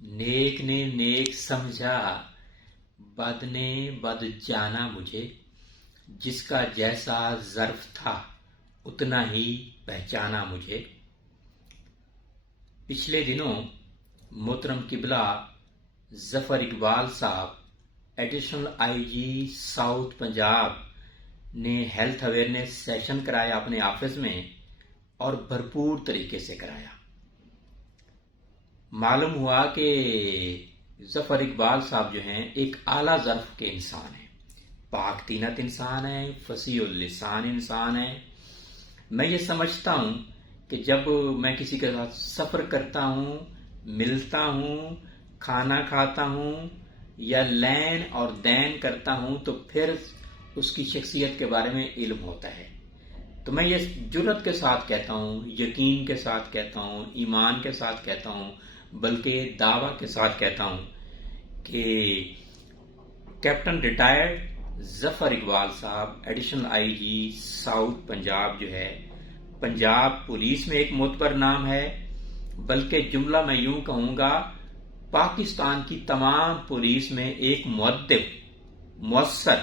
نیک نے نیک سمجھا، بد نے بد جانا مجھے، جس کا جیسا ظرف تھا اتنا ہی پہچانا مجھے۔ پچھلے دنوں محترم قبلہ ظفر اقبال صاحب additional I G south Punjab نے ہیلتھ اویئرنیس سیشن کرایا اپنے آفس میں، اور بھرپور طریقے سے کرایا۔ معلوم ہوا کہ ظفر اقبال صاحب جو ہیں ایک اعلیٰ ظرف کے انسان ہیں، پاک طینت انسان ہیں، فصیح اللسان انسان ہیں۔ میں یہ سمجھتا ہوں کہ جب میں کسی کے ساتھ سفر کرتا ہوں، ملتا ہوں، کھانا کھاتا ہوں یا لین اور دین کرتا ہوں تو پھر اس کی شخصیت کے بارے میں علم ہوتا ہے۔ تو میں یہ جرات کے ساتھ کہتا ہوں، یقین کے ساتھ کہتا ہوں، ایمان کے ساتھ کہتا ہوں، بلکہ دعویٰ کے ساتھ کہتا ہوں کہ کیپٹن ریٹائرڈ ظفر اقبال صاحب additional I G south Punjab جو ہے، پنجاب پولیس میں ایک معتبر نام ہے، بلکہ جملہ میں یوں کہوں گا پاکستان کی تمام پولیس میں ایک مؤدب، مؤثر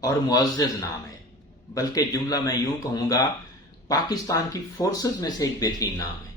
اور معزز نام ہے، بلکہ جملہ میں یوں کہوں گا پاکستان کی فورسز میں سے ایک بہترین نام ہے۔